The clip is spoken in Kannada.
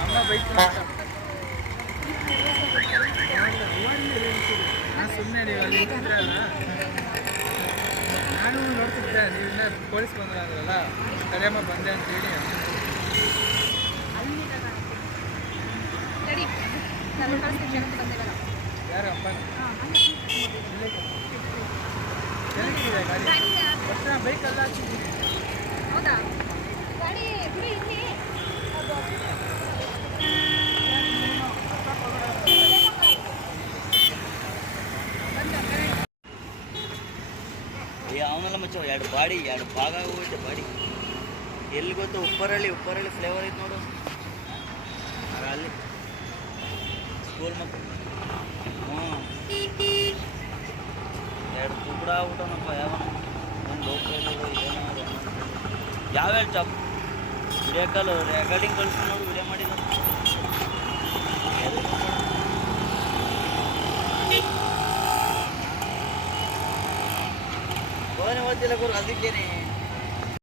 ಅಮ್ಮ ಬೈಕ್ ಸುಮ್ಮನೆ ನೀವು ಅಲ್ಲಿ ಇದ್ರಲ್ಲ ನಾನು ನೋಡ್ತಿದ್ದೆ ನೀವಿನ್ನ ಪೊಲೀಸ್ ಬಂದ್ರಲ್ಲ ಕರಿಯಮ್ಮ ಬಂದೆ ಅಂತೇಳಿ ಯಾರು ಅಪ್ಪ ಚೆನ್ನಾಗಿದೆ ಗಾಡಿ ಬಸ್ ಬೈಕಲ್ಲ ಹಾಕಿದ್ದೀನಿ ಹೌದಾ ಗಾಡಿ ಬಿಡಿ ಇಲ್ಲಿ ಅವನೆಲ್ಲ ಮಚ್ಚ ಎರಡು ಭಾಗ ಆಗೋಗುತ್ತೆ ಬಾಡಿ ಎಲ್ಲಿ ಗೊತ್ತು ಉಪ್ಪರಳ್ಳಿ ಫ್ಲೇವರ್ ಐತೆ ನೋಡು ಅಲ್ಲಿ ಸ್ಕೂಲ್ ಮಕ್ಕಳು ಹ್ಞೂ ಎರಡು ತುಕಡ ಆಗ್ಬಿಟ್ಟನಪ್ಪ ಯಾವನ ಒಂದು ಲೋಕಲ್ ಏನಾದ್ರು ಯಾವ್ಯಾವ ಚಾಪ್ ವಿಡಿಯೋ ಕಾಲ್ ರೆಕಾರ್ಡಿಂಗ್ ಕಳಿಸಿ ನೋಡು ವಿಡಿಯೋ ಮಾಡಿದ ಫೋನ್ ಓದ್ತಿಲ್ಲ ಗುರು ಅದಕ್ಕೇನೆ